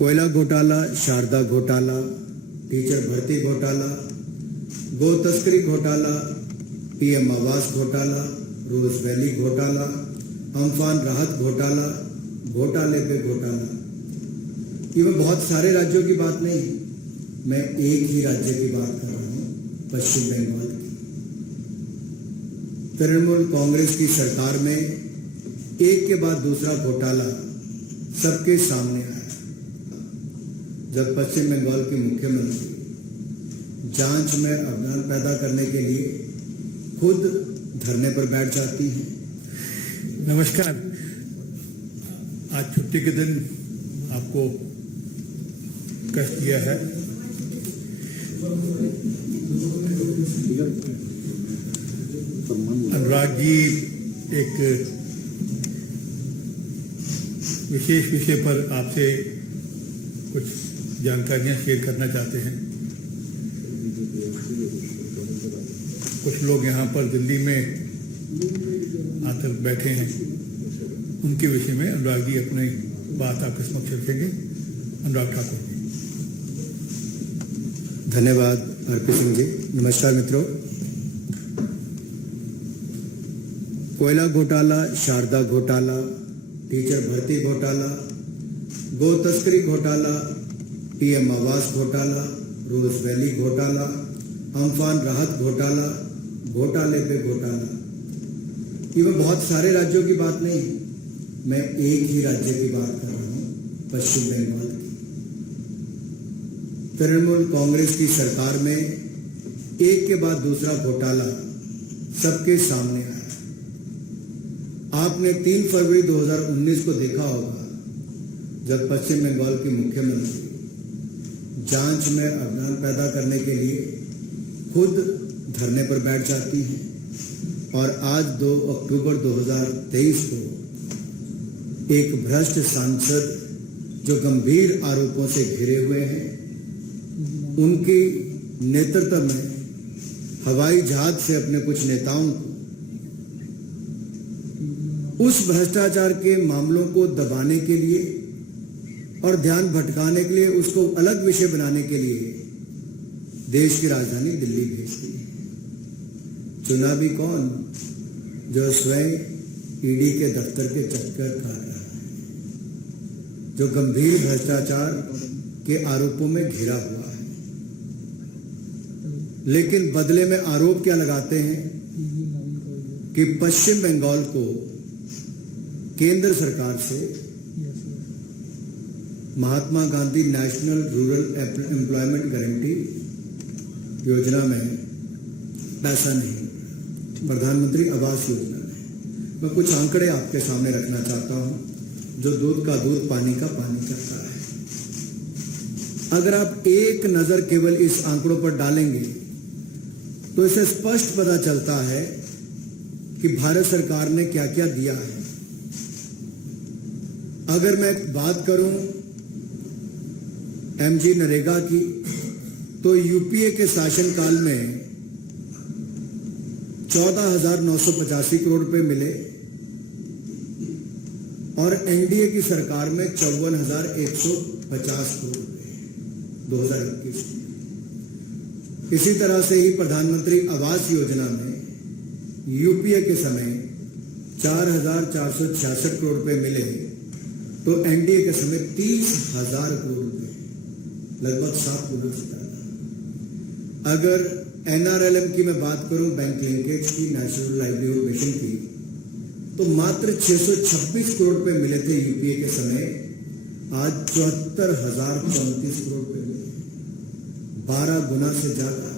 कोयला घोटाला, शारदा घोटाला, टीचर भर्ती घोटाला, गो तस्करी घोटाला, पीएम आवास घोटाला, रोज वैली घोटाला, अम्फान राहत घोटाला, घोटाले पे घोटाला। ये बहुत सारे राज्यों की बात नहीं, मैं एक ही राज्य की बात कर रहा हूं, पश्चिम बंगाल की। तृणमूल कांग्रेस की सरकार में एक के बाद दूसरा घोटाला सबके सामने आया। जब पश्चिम बंगाल की मुख्यमंत्री जांच में अवधान पैदा करने के लिए खुद धरने पर बैठ जाती है। नमस्कार। आज छुट्टी के दिन आपको कष्ट दिया है। अनुराग जी एक विशेष विषय पर आपसे कुछ जानकारियां शेयर करना चाहते हैं। कुछ लोग यहाँ पर दिल्ली में आकर बैठे हैं, उनके विषय में अनुराग जी अपनी बात आपके समक्ष रखेंगे। अनुराग ठाकुर जी। धन्यवाद आरपी सिंह जी। नमस्कार मित्रों। कोयला घोटाला, शारदा घोटाला, टीचर भर्ती घोटाला, गो तस्करी घोटाला, पीएम आवास घोटाला, रोज वैली घोटाला, अम्फान राहत घोटाला, घोटाले पे घोटाला। ये बहुत सारे राज्यों की बात नहीं, मैं एक ही राज्य की बात कर रहा हूं, पश्चिम बंगाल की। तृणमूल कांग्रेस की सरकार में एक के बाद दूसरा घोटाला सबके सामने आया। आपने 3 फरवरी 2019 को देखा होगा, जब पश्चिम बंगाल की मुख्यमंत्री जांच में अवधान पैदा करने के लिए खुद धरने पर बैठ जाती है। और आज 2 अक्टूबर 2023 को एक भ्रष्ट सांसद जो गंभीर आरोपों से घिरे हुए हैं, उनकी नेतृत्व में हवाई जहाज से अपने कुछ नेताओं को उस भ्रष्टाचार के मामलों को दबाने के लिए और ध्यान भटकाने के लिए, उसको अलग विषय बनाने के लिए देश की राजधानी दिल्ली भेज दी। चुना भी कौन? जो स्वयं ईडी के दफ्तर के चक्कर खा रहा है, जो गंभीर भ्रष्टाचार के आरोपों में घिरा हुआ है। लेकिन बदले में आरोप क्या लगाते हैं कि पश्चिम बंगाल को केंद्र सरकार से Mahatma Gandhi national rural employment guarantee योजना में पैसा नहीं, प्रधानमंत्री आवास योजना में। मैं कुछ आंकड़े आपके सामने रखना चाहता हूं, जो दूध का दूध, पानी का पानी करता है। अगर आप एक नजर केवल इस आंकड़ों पर डालेंगे तो इसे स्पष्ट पता चलता है कि भारत सरकार ने क्या क्या दिया है। अगर मैं बात करूं एमजी नरेगा की, तो यूपीए के शासनकाल में 14,985 करोड़ रुपए मिले और एनडीए की सरकार में 54,150 करोड़ रुपए 2021 में। इसी तरह से ही प्रधानमंत्री आवास योजना में यूपीए के समय 4,466 करोड़ रुपए मिले, तो एनडीए के समय 30,000 करोड़ रुपए, लगभग 7 गुना से ज्यादा। अगर एनआरएलएम की मैं बात करूं, बैंक लिंकेज की, नेशनल लाइवलीहुड मिशन की, तो मात्र 626 करोड़ रुपए मिले थे यूपीए के समय। आज 74,034 करोड़ रुपए मिले, 12 गुना से ज्यादा।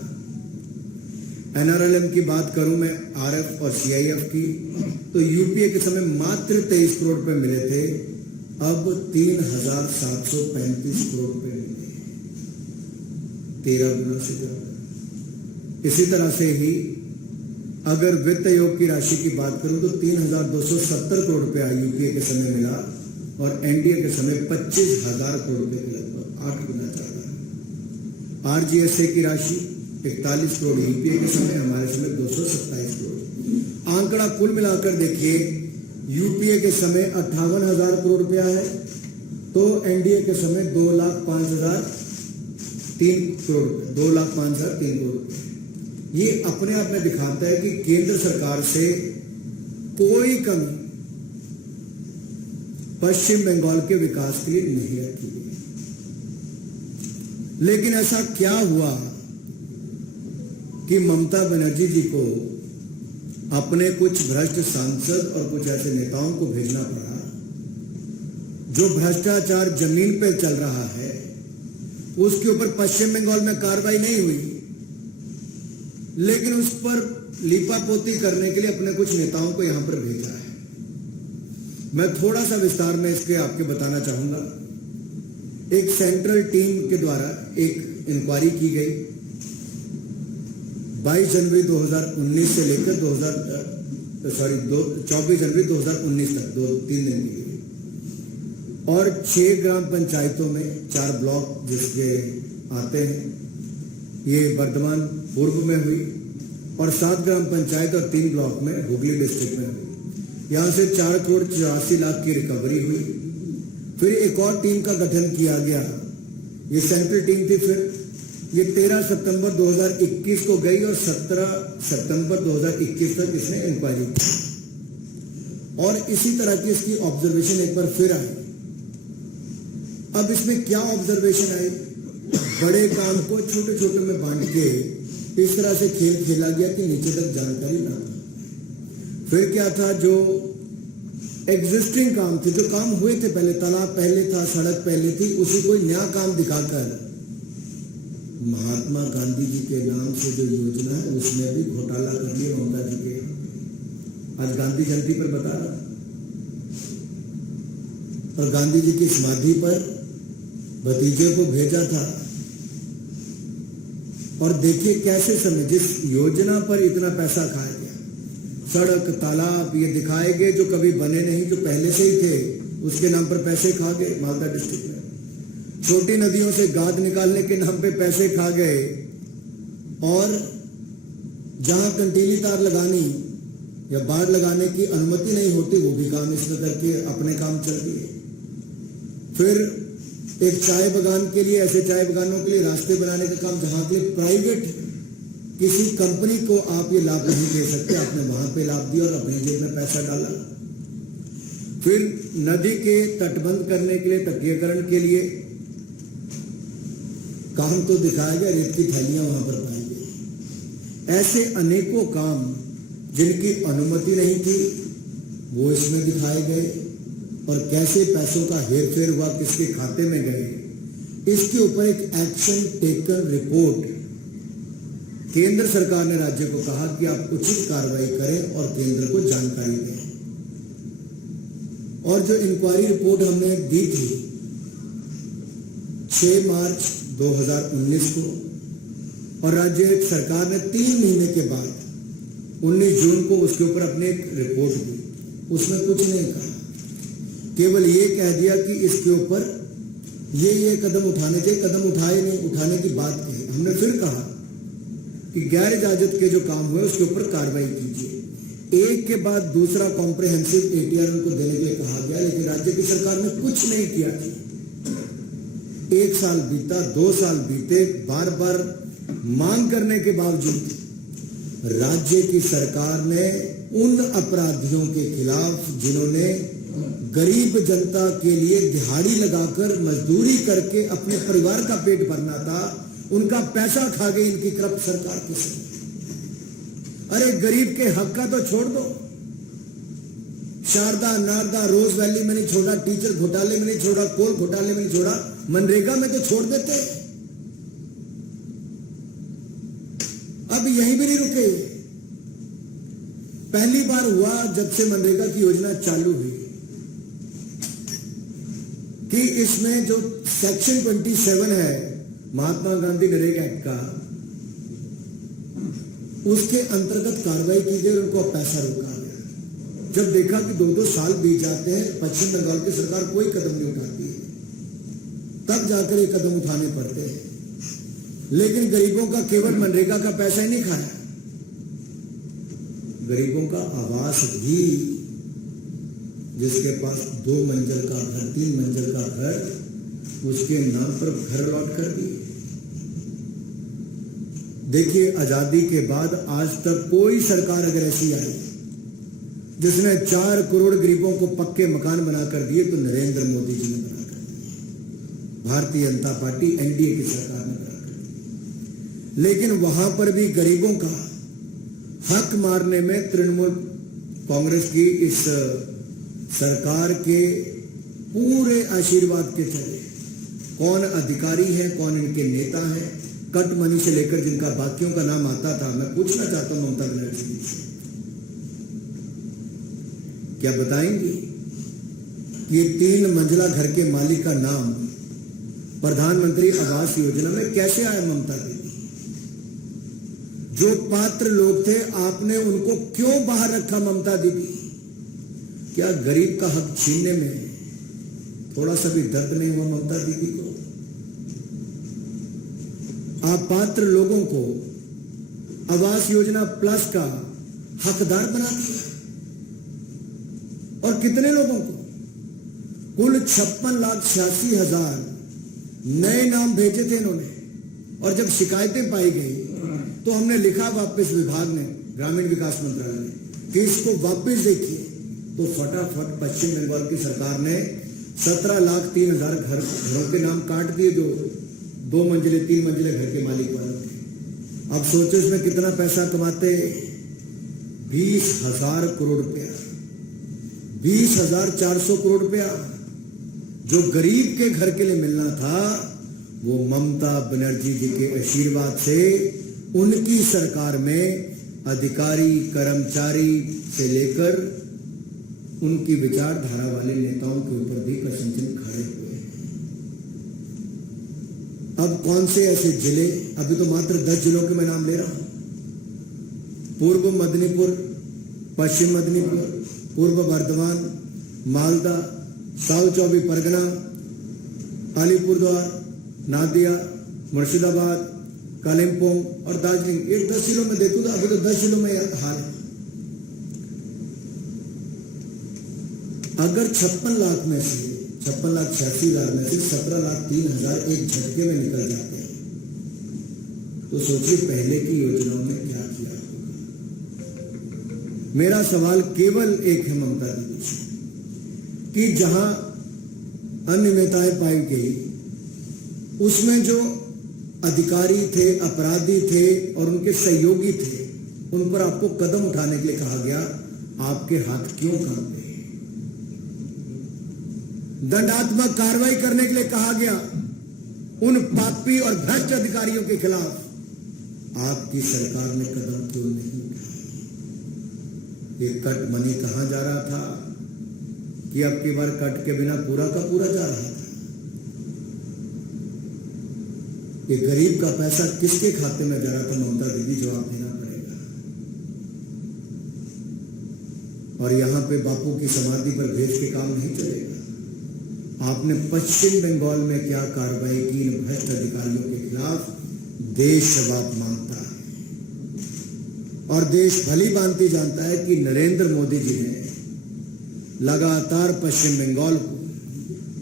एनआरएलएम की बात करूं मैं आरएफ और सीआईएफ की, तो यूपीए के समय मात्र 23 करोड़ रुपए मिले थे, अब 3,735 करोड़ रुपए मिले, 13 गुना से ज्यादा। इसी तरह से ही अगर वित्त आयोग की राशि की बात करूं तो 3,270 करोड़ रुपया यूपीए के समय मिला और एनडीए के समय 25,000 करोड़ रुपए के लगभग 8 गुना ज्यादा। आरजीएसए की राशि 41 करोड़ यूपीए के समय, हमारे समय 227 करोड़। आंकड़ा कुल मिलाकर देखिए, यूपीए के समय 58,000 करोड़ रुपया है तो एनडीए के समय 2,05,003 करोड़, 2,05,003 करोड़। ये अपने आप में दिखाता है कि केंद्र सरकार से कोई कमी पश्चिम बंगाल के विकास के लिए नहीं रखी गई। लेकिन ऐसा क्या हुआ कि ममता बनर्जी जी को अपने कुछ भ्रष्ट सांसद और कुछ ऐसे नेताओं को भेजना पड़ा जो भ्रष्टाचार जमीन पे चल रहा है, उसके ऊपर पश्चिम बंगाल में कार्रवाई नहीं हुई, लेकिन उस पर लीपापोती करने के लिए अपने कुछ नेताओं को यहां पर भेजा है। मैं थोड़ा सा विस्तार में इसके आपके बताना चाहूंगा। एक सेंट्रल टीम के द्वारा एक इंक्वायरी की गई 22 जनवरी 2019 से लेकर 24 जनवरी 2019 तक, 2-3 दिन की, और 6 ग्राम पंचायतों में 4 ब्लॉक जिसके आते हैं, ये वर्धमान पूर्व में हुई, और 7 ग्राम पंचायत और 3 ब्लॉक में हुगली डिस्ट्रिक्ट में हुई। यहां से 4 करोड़ 84 लाख की रिकवरी हुई। फिर एक और टीम का गठन किया गया, ये सेंट्रल टीम थी। फिर ये 13 सितंबर 2021 को गई और 17 सितंबर 2021 तक इसने इंक्वायरी की, और इसी तरह की इसकी ऑब्जर्वेशन एक बार फिर आई। अब इसमें क्या ऑब्जर्वेशन आई? बड़े काम को छोटे छोटे में बांट के इस तरह से खेल खेला गया कि नीचे तक जानकारी ना। फिर क्या था, जो एग्जिस्टिंग काम थे, जो काम हुए थे पहले, तालाब पहले था, सड़क पहले थी, उसी कोई नया काम दिखाकर महात्मा गांधी जी के नाम से जो योजना है उसमें भी घोटाला कर दिया ममता जी के। आज गांधी जयंती पर बता रहा, और गांधी जी की समाधि पर भतीजे को भेजा था। और देखिए कैसे समय, जिस योजना पर इतना पैसा खाया गया, सड़क तालाब ये दिखाए गए जो कभी बने नहीं, जो पहले से ही थे, उसके नाम पर पैसे खा गए मालदा डिस्ट्रिक्ट में। छोटी नदियों से गाद निकालने के नाम पे पैसे खा गए, और जहां कंटीली तार लगानी या बाढ़ लगाने की अनुमति नहीं होती, वो भी काम इसमें करके अपने काम चल दिए। फिर एक चाय बागान के लिए, ऐसे चाय बागानों के लिए रास्ते बनाने का काम, जहां के प्राइवेट किसी कंपनी को आप ये लाभ नहीं दे सकते, आपने वहां पे लाभ दिया और अपनी जेब में पैसा डाला। फिर नदी के तटबंध करने के लिए, तटीयकरण के लिए काम तो दिखाया गया, रेत की थैलियां वहां पर पाई गई। ऐसे अनेकों काम जिनकी अनुमति नहीं थी वो इसमें दिखाए गए, और कैसे पैसों का हेरफेर हुआ, किसके खाते में गए, इसके ऊपर एक एक्शन टेकन रिपोर्ट केंद्र सरकार ने राज्य को कहा कि आप उचित कार्रवाई करें और केंद्र को जानकारी दें। और जो इंक्वायरी रिपोर्ट हमने दी थी 6 मार्च 2019 को, और राज्य सरकार ने 3 महीने के बाद 19 जून को उसके ऊपर अपने एक रिपोर्ट दी। उसमें कुछ नहीं कहा, केवल ये कह दिया कि इसके ऊपर ये कदम उठाने चाहिए, कदम उठाए नहीं, उठाने की बात कही। हमने फिर कहा कि गैर इजाजत के जो काम हुए उसके ऊपर कार्रवाई कीजिए। एक के बाद दूसरा कॉम्प्रिहेंसिव एटीआर उनको देने के लिए कहा गया, लेकिन राज्य की सरकार ने कुछ नहीं किया। 1 साल बीता, 2 साल बीते, बार बार मांग करने के बावजूद राज्य की सरकार ने उन अपराधियों के खिलाफ जिन्होंने गरीब जनता के लिए दिहाड़ी लगाकर मजदूरी करके अपने परिवार का पेट भरना था, उनका पैसा खा गई इनकी करप्ट सरकार के समय। अरे गरीब के हक का तो छोड़ दो, शारदा नारदा रोज वैली में नहीं छोड़ा, टीचर घोटाले में नहीं छोड़ा, कोल घोटाले में नहीं छोड़ा, मनरेगा में तो छोड़ देते। अब यहीं भी नहीं रुके। पहली बार हुआ जब से मनरेगा की योजना चालू हुई कि इसमें जो सेक्शन 27 है महात्मा गांधी नरेगा एक्ट का, उसके अंतर्गत कार्रवाई की गई और उनको पैसा रोका गया। जब देखा कि 2-2 साल बीत जाते हैं, पश्चिम बंगाल की सरकार कोई कदम नहीं उठाती है, तब जाकर ये कदम उठाने पड़ते हैं। लेकिन गरीबों का केवल मनरेगा का पैसा ही नहीं खाया, गरीबों का आवास भी जिसके पास 2 मंजिल का घर, 3 मंजिल का घर, उसके नाम पर घर अलॉट कर दिए। देखिए, आजादी के बाद आज तक कोई सरकार अगर ऐसी आई जिसने 4 करोड़ गरीबों को पक्के मकान बनाकर दिए तो नरेंद्र मोदी जी ने बनाकर दिए। भारतीय जनता पार्टी एनडीए की सरकार ने बनाकर दिए। लेकिन वहां पर भी गरीबों का हक मारने में तृणमूल कांग्रेस की इस सरकार के पूरे आशीर्वाद के चले। कौन अधिकारी है, कौन इनके नेता है, कट मनी से लेकर जिनका बाकियों का नाम आता था, मैं पूछना चाहता हूं ममता बनर्जी जी से, क्या बताएंगे कि ये 3 मंजिला घर के मालिक का नाम प्रधानमंत्री आवास योजना में कैसे आया? ममता दीदी, जो पात्र लोग थे आपने उनको क्यों बाहर रखा? ममता दीदी, क्या गरीब का हक छीनने में थोड़ा सा भी दर्द नहीं हुआ ममता दीदी को? आप पात्र लोगों को आवास योजना प्लस का हकदार बना दिया, और कितने लोगों को? कुल 56,86,000 नए नाम भेजे थे इन्होंने। और जब शिकायतें पाई गई तो हमने लिखा वापस विभाग ने, ग्रामीण विकास मंत्रालय ने, कि इसको वापस देखिए। तो फटाफट पश्चिम बंगाल की सरकार ने 17,03,000 घरों के नाम काट दिए जो 2 मंजिले 3 मंजिले घर के मालिक वाले थे। अब सोचो इसमें कितना पैसा कमाते? 20,000 करोड़ रुपया, 20,400 करोड़ रुपया जो गरीब के घर के लिए मिलना था, वो ममता बनर्जी जी के आशीर्वाद से उनकी सरकार में अधिकारी, कर्मचारी से लेकर उनकी विचारधारा वाले नेताओं के ऊपर भी प्रश्न चिन्ह खड़े हुए हैं। अब कौन से ऐसे जिले, अभी तो मात्र 10 जिलों के मैं नाम ले रहा हूं, पूर्व मेदिनीपुर, पश्चिम मेदिनीपुर, पूर्व बर्धमान, मालदा, साउथ 24 परगना, अलीपुरद्वार, नादिया, मुर्शिदाबाद, कालिम्पोंग और दार्जिलिंग। एक 10 जिलों में देखो तो अभी तो 10 जिलों में हाल है। अगर 56 लाख में से 56,86,000 में से 17,03,000 एक झटके में निकल जाते हैं तो सोचिए पहले की योजनाओं में क्या किया होगा। मेरा सवाल केवल एक है ममता दीदी से, कि जहां अनियमितताएं पाई गई उसमें जो अधिकारी थे, अपराधी थे और उनके सहयोगी थे, उन पर आपको कदम उठाने के लिए कहा गया, आपके हाथ क्यों कांपे? दंडात्मक कार्रवाई करने के लिए कहा गया उन पापी और भ्रष्ट अधिकारियों के खिलाफ, आपकी सरकार ने कदम क्यों नहीं उठाया? ये कट मनी कहां जा रहा था कि अब की बार कट के बिना पूरा का पूरा जा रहा था? ये गरीब का पैसा किसके खाते में जा रहा था? ममता दीदी, जवाब देना पड़ेगा। और यहां पे बापू की समाधि पर भेज के काम नहीं चलेगा। आपने पश्चिम बंगाल में क्या कार्रवाई की इन भ्रष्ट अधिकारियों के खिलाफ, देश जवाब मांगता है। और देश भली भांति जानता है कि नरेंद्र मोदी जी ने लगातार पश्चिम बंगाल को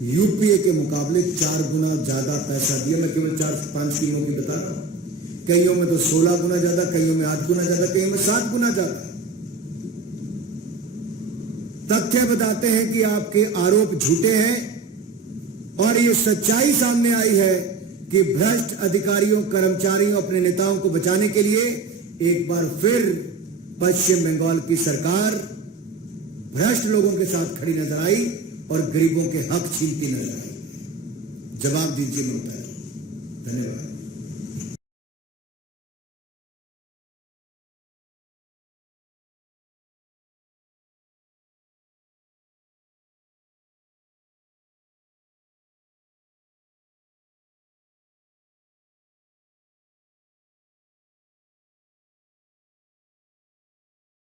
यूपीए के मुकाबले 4 गुना ज्यादा पैसा दिया। मैं केवल 4-5 स्कीमों की बता रहा हूं, कईयों में तो 16 गुना ज्यादा, कईयों में 8 गुना ज्यादा, कईयों में 7 गुना ज्यादा। तथ्य बताते हैं कि आपके आरोप झूठे हैं और ये सच्चाई सामने आई है कि भ्रष्ट अधिकारियों, कर्मचारियों, अपने नेताओं को बचाने के लिए एक बार फिर पश्चिम बंगाल की सरकार भ्रष्ट लोगों के साथ खड़ी नजर आई और गरीबों के हक छीनती नजर आई। जवाब दीजिए ममता। धन्यवाद।